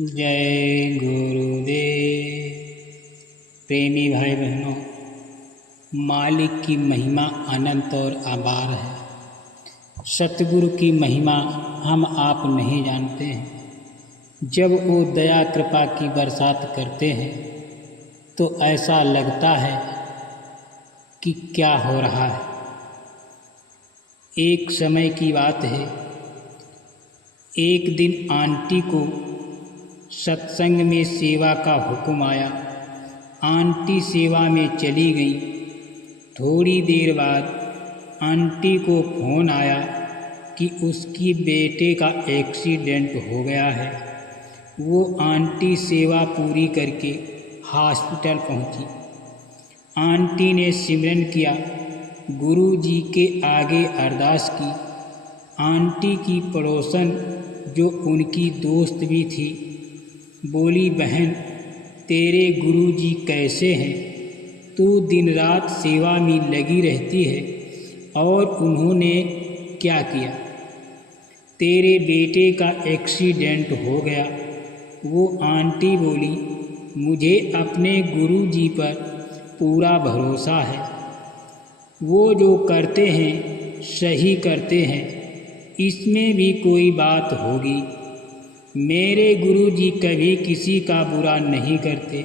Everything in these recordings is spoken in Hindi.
जय गुरुदेव। प्रेमी भाई बहनों, मालिक की महिमा अनंत और अपार है। सतगुरु की महिमा हम आप नहीं जानते हैं। जब वो दया कृपा की बरसात करते हैं तो ऐसा लगता है कि क्या हो रहा है। एक समय की बात है, एक दिन आंटी को सत्संग में सेवा का हुक्म आया। आंटी सेवा में चली गई। थोड़ी देर बाद आंटी को फोन आया कि उसकी बेटे का एक्सीडेंट हो गया है। वो आंटी सेवा पूरी करके हॉस्पिटल पहुंची। आंटी ने सिमरन किया, गुरु जी के आगे अरदास की। आंटी की पड़ोसन जो उनकी दोस्त भी थी बोली, बहन तेरे गुरु जी कैसे हैं? तू दिन रात सेवा में लगी रहती है और उन्होंने क्या किया? तेरे बेटे का एक्सीडेंट हो गया। वो आंटी बोली, मुझे अपने गुरु जी पर पूरा भरोसा है। वो जो करते हैं सही करते हैं, इसमें भी कोई बात होगी। मेरे गुरुजी कभी किसी का बुरा नहीं करते।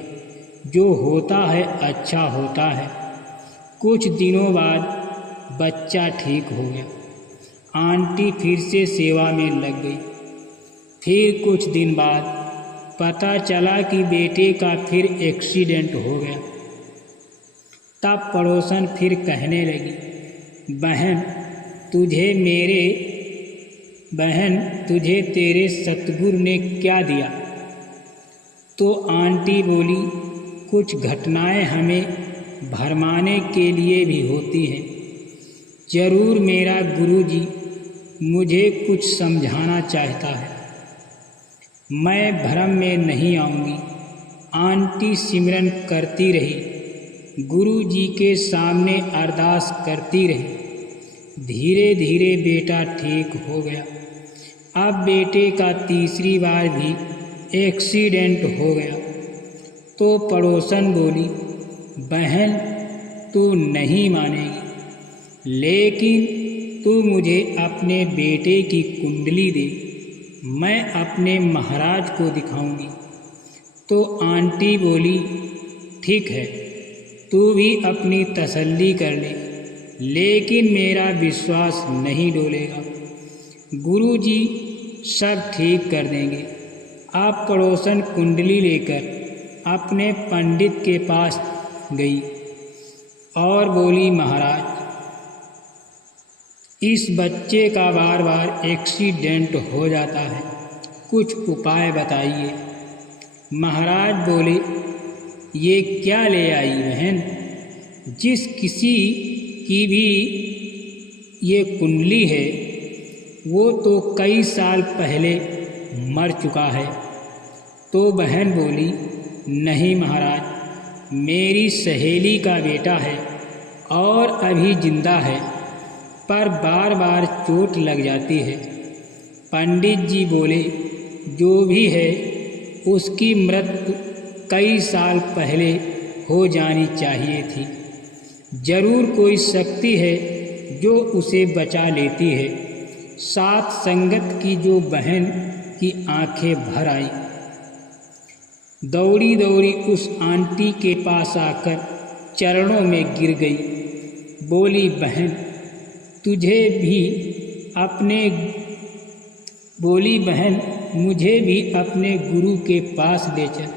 जो होता है अच्छा होता है। कुछ दिनों बाद बच्चा ठीक हो गया। आंटी फिर से सेवा में लग गई। फिर कुछ दिन बाद पता चला कि बेटे का फिर एक्सीडेंट हो गया। तब पड़ोसन फिर कहने लगी, बहन तुझे तेरे सतगुरु ने क्या दिया? तो आंटी बोली, कुछ घटनाएं हमें भरमाने के लिए भी होती हैं। जरूर मेरा गुरुजी मुझे कुछ समझाना चाहता है। मैं भ्रम में नहीं आऊँगी। आंटी सिमरन करती रही, गुरुजी के सामने अरदास करती रही। धीरे धीरे बेटा ठीक हो गया। अब बेटे का तीसरी बार भी एक्सीडेंट हो गया। तो पड़ोसन बोली, बहन तू नहीं मानेगी, लेकिन तू मुझे अपने बेटे की कुंडली दे, मैं अपने महाराज को दिखाऊंगी। तो आंटी बोली, ठीक है, तू भी अपनी तसल्ली कर ले, लेकिन मेरा विश्वास नहीं डोलेगा। गुरुजी सब ठीक कर देंगे। आप पड़ोसन कुंडली लेकर अपने पंडित के पास गई और बोली, महाराज इस बच्चे का बार बार एक्सीडेंट हो जाता है, कुछ उपाय बताइए। महाराज बोले, ये क्या ले आई बहन? जिस किसी की भी ये कुंडली है वो तो कई साल पहले मर चुका है। तो बहन बोली, नहीं महाराज, मेरी सहेली का बेटा है और अभी जिंदा है, पर बार बार चोट लग जाती है। पंडित जी बोले, जो भी है उसकी मृत्यु कई साल पहले हो जानी चाहिए थी। जरूर कोई शक्ति है जो उसे बचा लेती है। साथ संगत की जो बहन की आंखें भर आई। दौड़ी दौड़ी उस आंटी के पास आकर चरणों में गिर गई। बोली, बहन मुझे भी अपने गुरु के पास ले चल।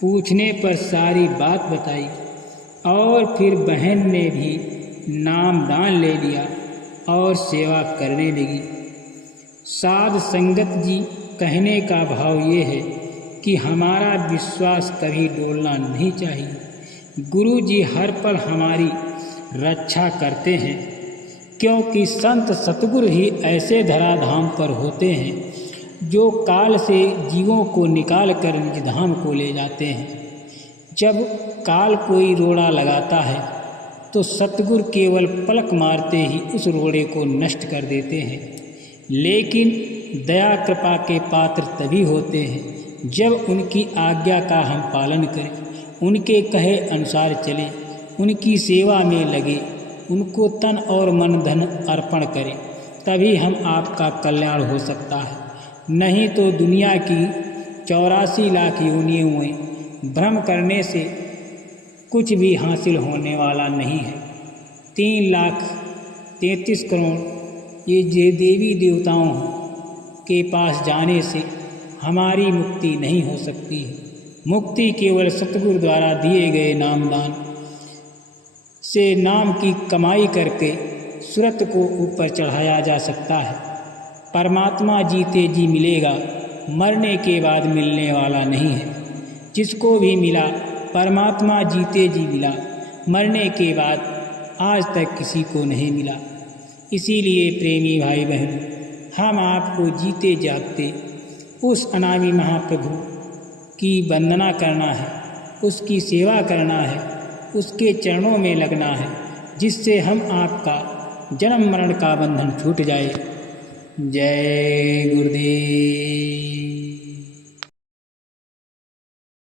पूछने पर सारी बात बताई और फिर बहन ने भी नाम दान ले लिया और सेवा करने लगी। साध संगत जी कहने का भाव ये है कि हमारा विश्वास कभी डोलना नहीं चाहिए। गुरु जी हर पल हमारी रक्षा करते हैं, क्योंकि संत सतगुरु ही ऐसे धराधाम पर होते हैं जो काल से जीवों को निकाल कर निज धाम को ले जाते हैं। जब काल कोई रोड़ा लगाता है तो सतगुरु केवल पलक मारते ही उस रोड़े को नष्ट कर देते हैं। लेकिन दया कृपा के पात्र तभी होते हैं जब उनकी आज्ञा का हम पालन करें, उनके कहे अनुसार चलें, उनकी सेवा में लगे, उनको तन और मन धन अर्पण करें, तभी हम आपका कल्याण हो सकता है। नहीं तो दुनिया की 84 लाख योनियों में भ्रम करने से कुछ भी हासिल होने वाला नहीं है। 3,33 करोड़ ये देवी देवताओं के पास जाने से हमारी मुक्ति नहीं हो सकती है। मुक्ति केवल सतगुरु द्वारा दिए गए नामदान से नाम की कमाई करके सूरत को ऊपर चढ़ाया जा सकता है। परमात्मा जीते जी मिलेगा, मरने के बाद मिलने वाला नहीं है। जिसको भी मिला परमात्मा जीते जी मिला, मरने के बाद आज तक किसी को नहीं मिला। इसीलिए प्रेमी भाई बहनों, हम आपको जीते जागते उस अनामी महाप्रभु की वंदना करना है, उसकी सेवा करना है, उसके चरणों में लगना है, जिससे हम आपका जन्म मरण का बंधन छूट जाए। जय गुरु।